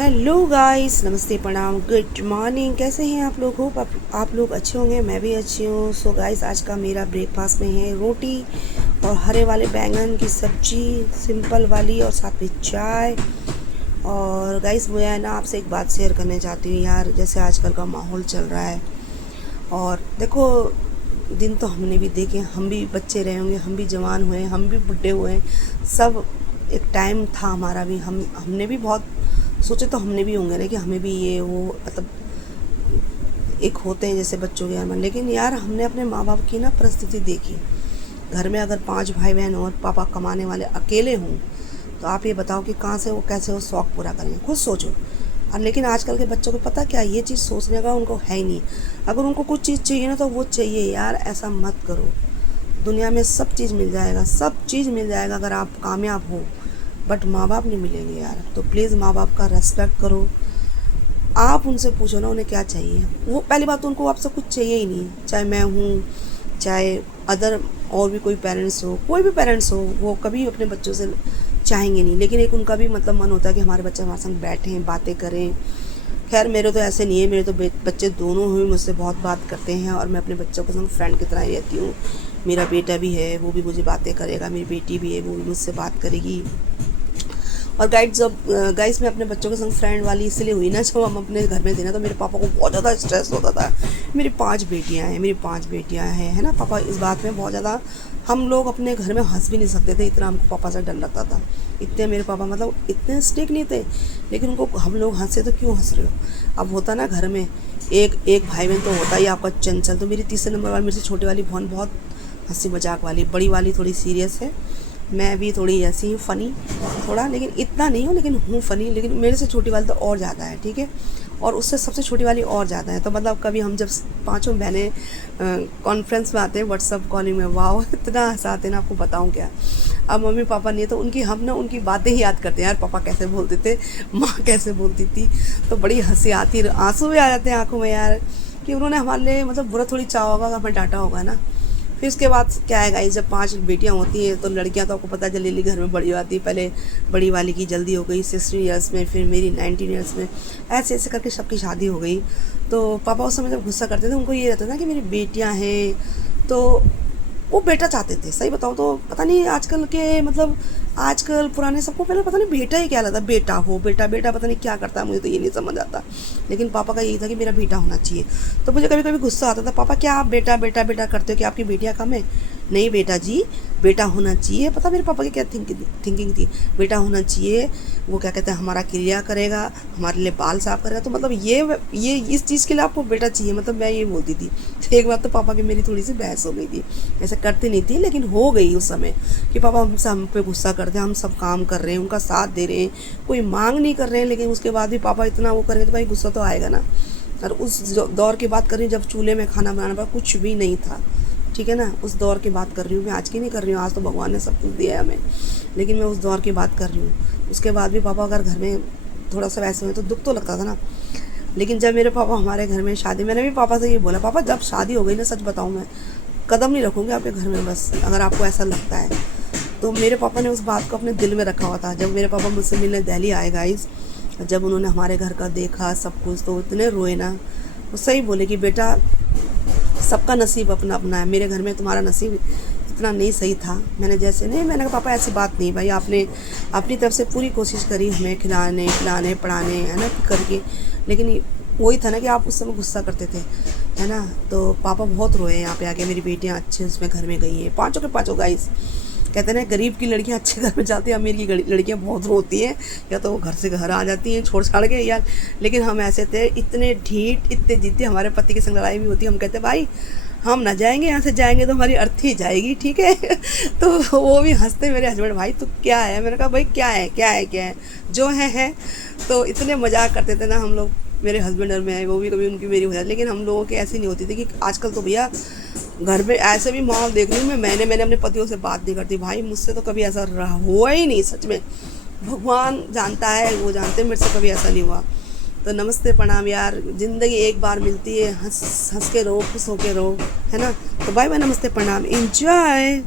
Hello guys, नमस्ते, प्रणाम, good morning. कैसे हैं आप लोग? होप आप लोग अच्छे होंगे। मैं भी अच्छी हूँ। सो गाइस, आज का मेरा ब्रेकफास्ट में है रोटी और हरे वाले बैंगन की सब्जी, सिंपल वाली, और साथ में चाय। और गाइस, मैं ना आपसे एक बात शेयर करना चाहती हूँ यार। जैसे आजकल का माहौल चल रहा है, और देखो, दिन तो हमने भी देखे, हम भी बच्चे रहे होंगे, हम भी जवान हुए, हम भी बुढ़े हुए, सब एक टाइम था हमारा भी। हमने भी बहुत सोचे, तो हमने भी होंगे ना कि हमें भी ये वो मतलब एक होते हैं जैसे बच्चों के अरमान। लेकिन यार, हमने अपने माँ बाप की ना परिस्थिति देखी। घर में अगर 5 भाई बहन और पापा कमाने वाले अकेले हों, तो आप ये बताओ कि कहाँ से वो कैसे वो शौक़ पूरा करेंगे? खुद सोचो। और लेकिन आजकल के बच्चों को पता क्या, ये चीज़ सोचने का उनको है ही नहीं। अगर उनको कुछ चीज़ चाहिए ना, तो वो चाहिए। यार, ऐसा मत करो। दुनिया में सब चीज़ मिल जाएगा, सब चीज़ मिल जाएगा अगर आप कामयाब हो, बट माँ बाप नहीं मिलेंगे यार। तो प्लीज़ माँ बाप का रेस्पेक्ट करो। आप उनसे पूछो ना उन्हें क्या चाहिए। वो पहली बात तो उनको आपसे कुछ चाहिए ही नहीं। चाहे मैं हूँ, चाहे अदर और भी कोई पेरेंट्स हो, कोई भी पेरेंट्स हो, वो कभी अपने बच्चों से चाहेंगे नहीं। लेकिन एक उनका भी मतलब मन होता है कि हमारे बच्चे हमारे संग बैठें, बातें करें। खैर, मेरे तो ऐसे नहीं है। मेरे तो बच्चे दोनों ही मुझसे बहुत बात करते हैं, और मैं अपने बच्चों के संग फ्रेंड की तरह ही रहती हूँ। मेरा बेटा भी है, वो भी मुझे बातें करेगा। मेरी बेटी भी है, वो भी मुझसे बात करेगी। और गाइस, मैं अपने बच्चों के संग फ्रेंड वाली इसलिए हुई ना, जब हम अपने घर में थे ना, तो मेरे पापा को बहुत ज़्यादा स्ट्रेस होता था। मेरी 5 बेटियां हैं, है ना पापा। इस बात में बहुत ज़्यादा हम लोग अपने घर में हंस भी नहीं सकते थे, इतना हमको पापा से डर लगता था। इतने मेरे पापा मतलब इतने स्ट्रिक्ट नहीं थे, लेकिन उनको हम लोग हंसे तो क्यों हंस रहे हो? अब होता ना घर में एक भाई बहन तो होता ही आपका चंचल। तो मेरी तीसरे नंबर वाली, मेरे से छोटी वाली बहन बहुत हंसी मजाक वाली, बड़ी वाली थोड़ी सीरियस है। मैं भी थोड़ी ऐसी ही फ़नी, थोड़ा, लेकिन इतना नहीं हूँ, लेकिन हूँ फ़नी। लेकिन मेरे से छोटी वाली तो और ज़्यादा है, ठीक है। और उससे सबसे छोटी वाली और ज़्यादा है। तो मतलब कभी हम जब पांचों बहनें कॉन्फ्रेंस में आते हैं, व्हाट्सअप कॉलिंग में, वाह इतना हंसाते हैं ना, आपको बताऊँ क्या। अब मम्मी पापा नहीं है, तो हम ना उनकी बातें ही याद करते हैं। यार, पापा कैसे बोलते थे, माँ कैसे बोलती थी, तो बड़ी हंसी आती, आंसू भी आ जाते हैं आँखों में यार, कि उन्होंने हमारे लिए मतलब बुरा थोड़ी चाहा होगा, हमें डांटा होगा ना। फिर उसके बाद क्या है गाइस, जब 5 बेटियां होती हैं, तो लड़कियां तो आपको पता है जल्दी घर में बड़ी आती है। पहले बड़ी वाली की जल्दी हो गई 16 ईयर्स में, फिर मेरी 19 ईयर्स में, ऐसे ऐसे करके सबकी शादी हो गई। तो पापा उस समय जब गुस्सा करते थे, उनको ये रहता था कि मेरी बेटियां हैं, तो वो बेटा चाहते थे। सही बताऊँ तो पता नहीं आजकल के मतलब, आजकल पुराने सबको पहले पता नहीं बेटा ही क्या लगता, बेटा हो, बेटा बेटा पता नहीं क्या करता है, मुझे तो ये नहीं समझ आता। लेकिन पापा का यही था कि मेरा बेटा होना चाहिए। तो मुझे कभी कभी गुस्सा आता था, पापा क्या आप बेटा बेटा बेटा करते हो, कि आपकी बेटियाँ कम है? नहीं बेटा जी, बेटा होना चाहिए। पता मेरे पापा की क्या थिंकिंग थी, बेटा होना चाहिए, वो क्या कहते हैं, हमारा क्रिया करेगा, हमारे लिए बाल साफ करेगा। तो मतलब ये इस चीज़ के लिए आपको बेटा चाहिए, मतलब मैं ये बोलती थी। एक बार तो पापा की मेरी थोड़ी सी बहस हो गई थी। ऐसा करती नहीं थी, लेकिन हो गई उस समय, कि पापा हमसे हम पे गुस्सा करते हैं। हम सब काम कर रहे हैं, उनका साथ दे रहे हैं, कोई मांग नहीं कर रहे हैं, लेकिन उसके बाद भी पापा इतना वो करेंगे, तो भाई गुस्सा तो आएगा ना। और उस दौर की बात कर रही हूँ जब चूल्हे में खाना बनाना पर कुछ भी नहीं था, ठीक है ना। उस दौर की बात कर रही हूँ मैं, आज की नहीं कर रही हूँ। आज तो भगवान ने सब कुछ दिया है हमें, लेकिन मैं उस दौर की बात कर रही हूँ। उसके बाद भी पापा अगर घर में थोड़ा सा वैसे में, तो दुख तो लगता था ना। लेकिन जब मेरे पापा हमारे घर में शादी, मैंने भी पापा से ये बोला, पापा जब शादी हो गई ना, सच बताऊँ मैं कदम नहीं रखूँगी आपके घर में, बस अगर आपको ऐसा लगता है। तो मेरे पापा ने उस बात को अपने दिल में रखा हुआ था। जब मेरे पापा मुझसे मिलने दिल्ली आए गाइस, जब उन्होंने हमारे घर का देखा सब कुछ, तो इतने रोए ना। वो सही बोले कि बेटा, सबका नसीब अपना अपना है, मेरे घर में तुम्हारा नसीब इतना नहीं सही था। मैंने कहा पापा ऐसी बात नहीं भाई, आपने अपनी तरफ से पूरी कोशिश करी हमें खिलाने पिलाने पढ़ाने, है ना, करके। लेकिन वही था ना कि आप उस समय गुस्सा करते थे, है ना। तो पापा बहुत रोए यहाँ पे आके। मेरी बेटियाँ अच्छे उसमें घर में गई हैं, पाँचों के पाँचों गाइस। कहते हैं ना, गरीब की लड़कियाँ अच्छे घर में जाती हैं, अमीर की लड़कियाँ बहुत रोती हैं, या तो वो घर से घर आ जाती हैं छोड़ छाड़ के यार। लेकिन हम ऐसे थे, इतने ढीठ, इतने जिद्दी। हमारे पति के संग लड़ाई भी होती है, हम कहते भाई हम ना जाएंगे, यहाँ से जाएंगे तो हमारी अर्थी जाएगी, ठीक है। तो वो भी हंसते मेरे हस्बैंड, भाई तू क्या है? मैंने कहा भाई क्या है, क्या है, क्या है, जो है। तो इतने मजाक करते थे ना हम लोग, मेरे हस्बैंड और मैं, वो भी कभी उनकी मेरी हो जाती। लेकिन हम लोगों की ऐसी नहीं होती थी। कि आजकल तो भैया घर में ऐसे भी माहौल देख रही हूँ मैं, मैंने अपने पतियों से बात नहीं करती भाई, मुझसे तो कभी ऐसा रहा हुआ ही नहीं, सच में। भगवान जानता है, वो जानते हैं, मेरे से कभी ऐसा नहीं हुआ। तो नमस्ते प्रणाम यार, ज़िंदगी एक बार मिलती है, हंस हंस के रहो, खुश हो के रहो, है ना। तो बाय बाय, नमस्ते प्रणाम, एंजॉय।